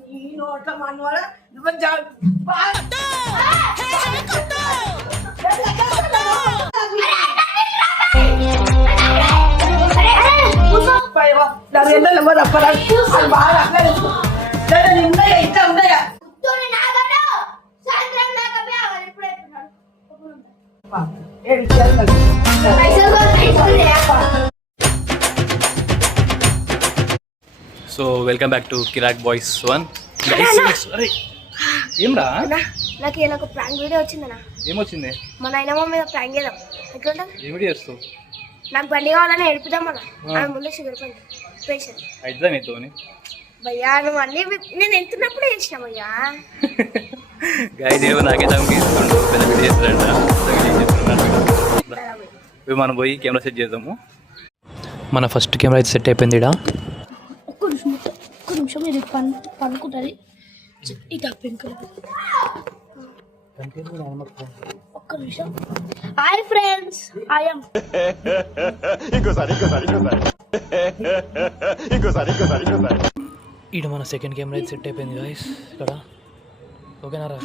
నీ నోట్ల మనవాడ నువ్వు so welcome back to Kiraak Boys 1. అరే ఏమ్రా నాకు ఇలా ఒక ప్రాంక్ వీడియో వచ్చిందన్న. ఏమొచ్చింది? మా నాయనమ్మ మీద ప్రాంక్ చేద్దాం. ఎట్లుంటుంది? ఏం వీడియో చేస్తావు? నాకు బండి కావాలని ఏడిపిద్దాం మన ఆమె ముందు షుగర్ పండి స్పెషల్ అయిద్దా నీతోని? భయ్యా నువ్వు అన్నీ నేను ఎంతున్నప్పుడే చేసిన భయ్యా. గాయస్ ఏమో నాకైతే తీసుకుంటూ పెద్ద వీడియో చేస్తాడంట. మనం పోయి కెమెరా సెట్ చేద్దాము. మన ఫస్ట్ కెమెరా అయితే సెట్ అయిపోయింది. ఒక్క నిమిషం ఇది పనుకుంటుంది. ఇక పెంకులు ఒక్క నిమిషం. హాయ్ ఫ్రెండ్స్, ఐఎమ్ ఇక్కడ మన సెకండ్ కెమెరా అయితే సెట్ అయిపోయింది గాయస్. ఇక్కడ ఓకేనారా?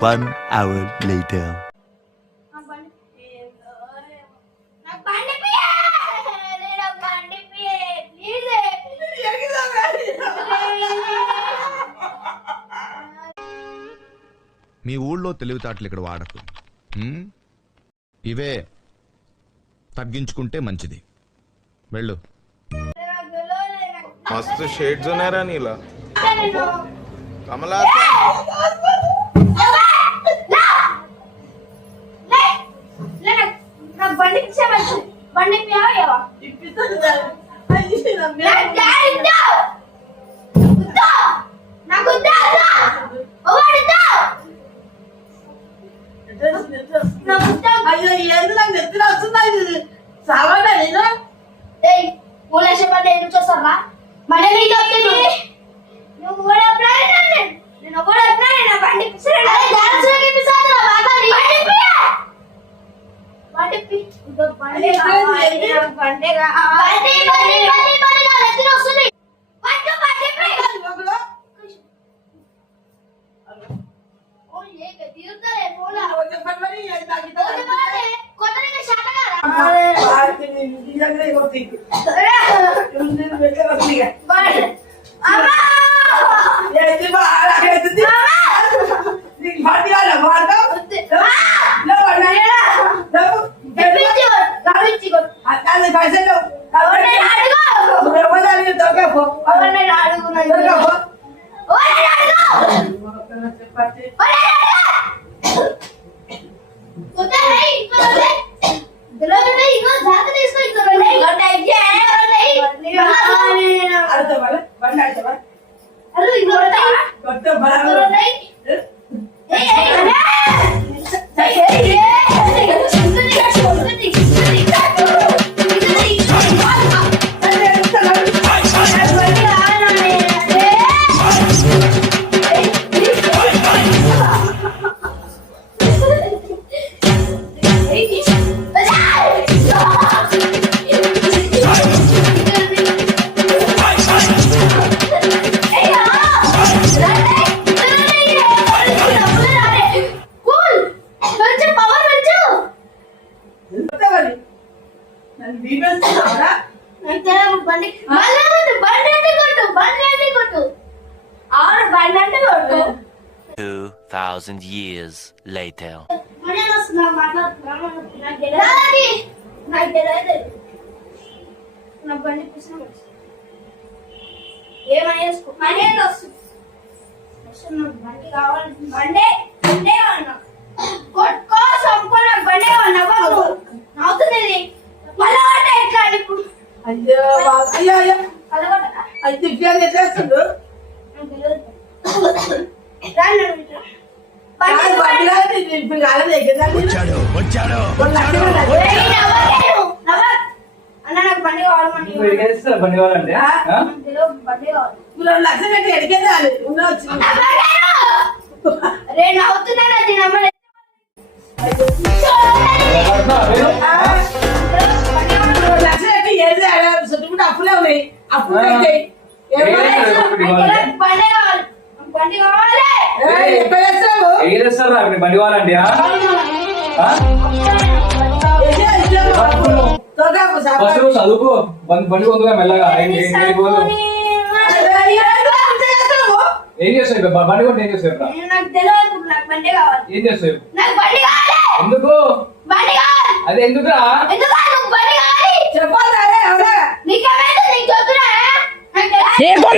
One hour later. మీ ఊళ్ళో తెలివితేటలు ఇక్కడ వాడకు. ఇవే తగ్గించుకుంటే మంచిది. వెళ్ళు. मस्त शेड्स ఉన్నారా నీలా కమలా బండి బండి అయ్యో ఏంది నాకు నెత్తిన వస్తుంది. సావాడా నేను మూలేశ పని ఎందుకు చూస్తారా? మన నువ్వు కూడా నేను కూడా బండి బండి 2,000 years later. నాకు తెలియదు. నా బండి ఇప్పిస్తున్నా ఏమైనా చేసుకో. మనీ ఎంత వస్తుంది? నాకు బండి కావాలి. బండే కావాలి నాకు. కొట్టుకో సంపో, నాకు బండి కావాలి. నవ్వకు నవ్వుతుంది ఇది. మళ్ళా కొట్ట ఎట్లా ఇప్పుడు? అయ్యో అయ్యో అయ్యో కలగొట్టా అది తిప్పాను ఎట్లేస్తుండు నాకు తెలియదు. రాను ఇట్లా ఇప్పుడు కాలేదు ఎగ్గిందండి అన్న నాకు బండి కావాలి. బండి కావాలంటే బండి కావాలి. 2 లక్షలు పెట్టి ఎడికే రాలి ఉన్న వచ్చింది రేపు అవుతున్నాను అది నమ్మలేదు. 2 లక్షలు పెట్టి ఏది చుట్టుకుంటే అప్పులే ఉన్నాయి. అప్పులు అవుతాయి బండి కావాలి. బండి కావాలి. ఎక్కడ వేస్తావు ఏం చేస్తారా బండి కావాలండి ఫస్ట్ నువ్వు చదువుకో బండి కొందుగా మెల్లగా ఏం చేస్తావు బండి కొంటే ఏం చేస్తావు నాకు తెలియదు. నాకు బండి కావాలి. ఏం చేస్తావు నాకు బండి కావాలి. ఎందుకు బండి కావాలి. అదే ఎందుకురా ఎందుకు బండి కావాలి? చెప్పాలి నీకేమైతే నీకు చెప్తున్నా. ఇప్పుడు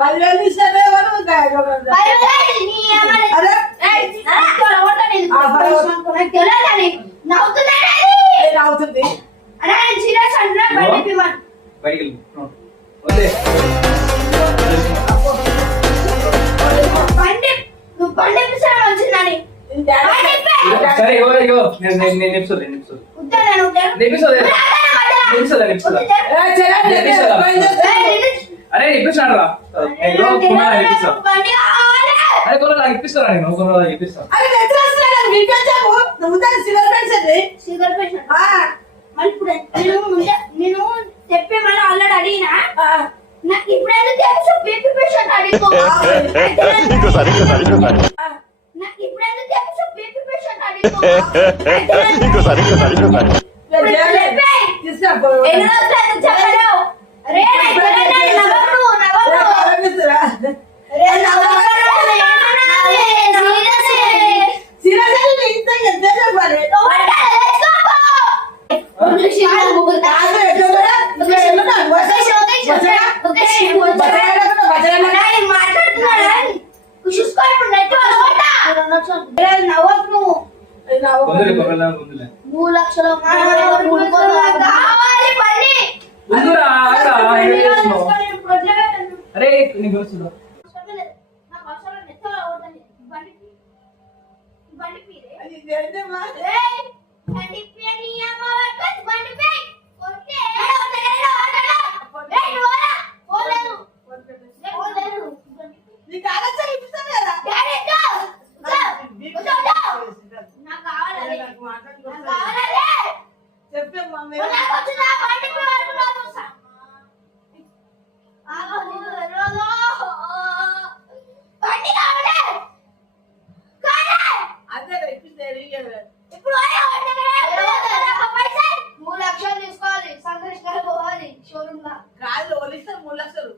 10,000 ఇస్తానే అవుతుంది బయటికి వద్దే నువ్వు బండి వచ్చిందని సరే ఇగో నేను ఎపిసోడ్ అరే ఇప్పిస్తాను రా అరే కొన నాకు ఇప్పిస్తారా నేను కొన ఇప్పిస్తాను షుగర్ పేషెంట్ మళ్ళీ ఇప్పుడు నేను చెప్పే మళ్ళీ ఆల్రెడీ అడిగినా నాకు ఇప్పుడు ఎందుకు తెలుసు బీపీ పేషెంట్ అడిగో నాకు ఇప్పుడు ఎందుకు తెలుసు బీపీ పేషెంట్ అడిగో చెప్పలేవు రే మూడు లక్షలు అరే నీకు వస్తుందా చెప్పే మమ్మీ అదే ఇప్పుడు 3 లక్షలు తీసుకోవాలి. సంతోష్ గారు పోవాలి షోరూమ్ లా. కాదు ఒలిస్తే 3 లక్షలు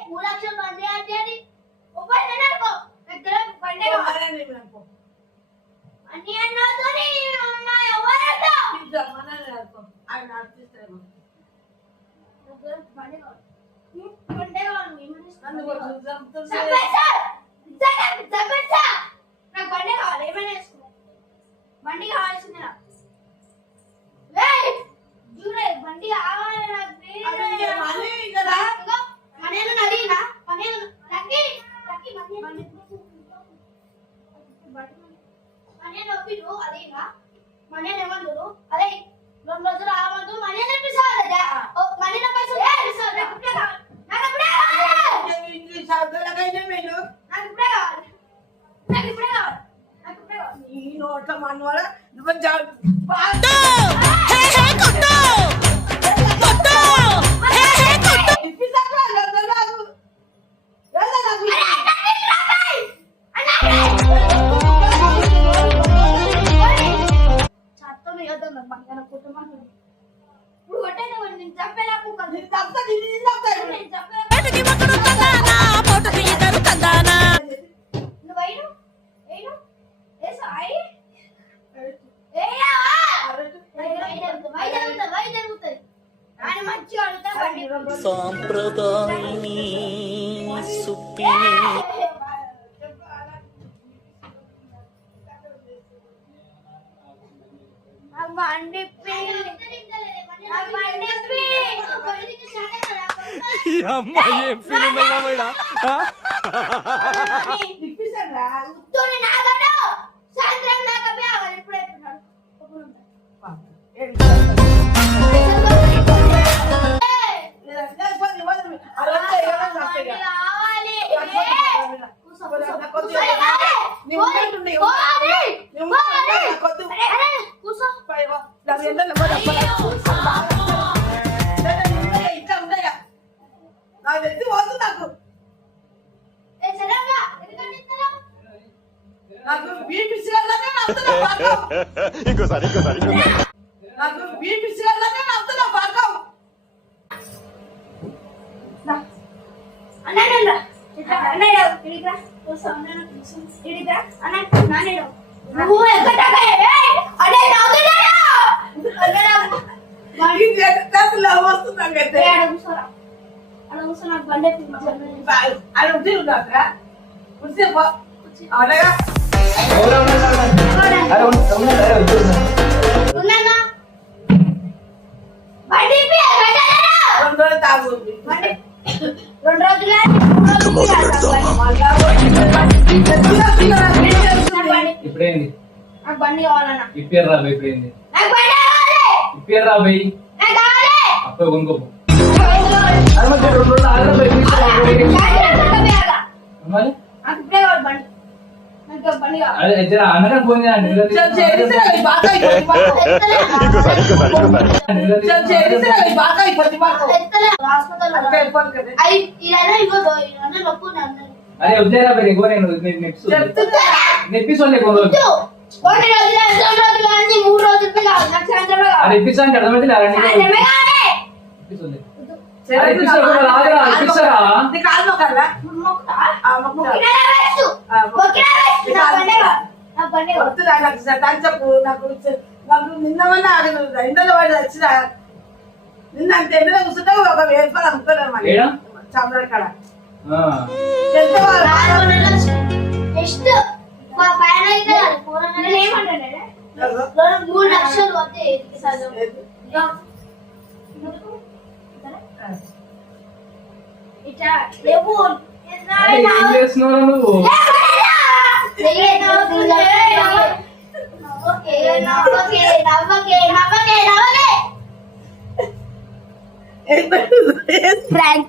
3 లక్షలు బండి అంటే మొబైల్ అనుకో బండి అన్ని అన్నతోని అమ్మ ఎవరట ఆయన ఆర్టిస్తారు బండి బండి నన్ను నాకు బండి కావాలి. ఏమైనా వేసుకో బండి కావాల్సిందే నాకు. చూడే బండి కావాలి నాకు. మనేను అడిగినా మనేను మనేను ఒప్పిడు అడిగినా మనేను ఏమంటారు అదే 2 రోజులు ఆవద్దు మనేను ఎప్పిస్తాడు మనేను పైసలు ఎప్పిస్తాడు. నాకు ఇప్పుడే కావాలి. నాకు ఇప్పుడే కావాలి. ఇంగ్లీష్ అర్థాలకైనా మీరు నాకు ఇప్పుడే కావాలి. నాకు ఇప్పుడే కావాలి. నాకు ఇప్పుడే కావాలి. ఈ నోట్ల మనవాడ నువ్వు ఇప్పుడు కొట్టేది నేను చెప్పేలా తప్ప ఈ అమ్మాయి ఏం ఫీల్ ఉందా మేడ ఇప్పిస్తాను రా. సాయంత్రం దాకా ఆవాలి ఎప్పుడైతున్నాడు లేదంటే ఇబ్బంది, ఇబ్బంది. అదంతా ఏమైనా చేస్తాయి ఇక. నాకు తెలిసి పోతుంది నాకు బీపీసీ ఇంకోసారి నాకు బీపీసీ నవ్వుతున్నా పాకం వస్తుందంటే అది తిరుగుతాక అలాగా రెండు రోజులు తాగుతుంది 2 రోజులే ఇప్పుడేంది నాకు బండి కావాలన్నా ఇప్పేరు రా బై ఇప్పుడేంది నాకు బండి కావాలి ఇప్పేరు రా బై నాకు కావాలి అప్పుడు కొనుక్కోపు మరి నాకు ఇప్పుడే కావాలి బండి నాకు బండి కావాలి అదే జర అన్నగా ఫోన్ చేయండి బాగా అరే వద్దేరా బై నీకు నేను నెప్పిసోలే కొను అరే ఇప్పిస్తా అంటే అర్థమైతే చెప్పు నాకు నిన్నమన్నా ఎండలో వాడి వచ్చిన నిన్న అంత ఎండలో కూర్చుంటే ఒక 1000 రూపాయలు అమ్ముకోలేము చామరాడు కాడ నెక్స్ట్ మా పైన ఏమంటానే 3 లక్షలు వస్తాయి ఇట్లా లేవు ఏం చేస్తున్నావు నువ్వు Frank.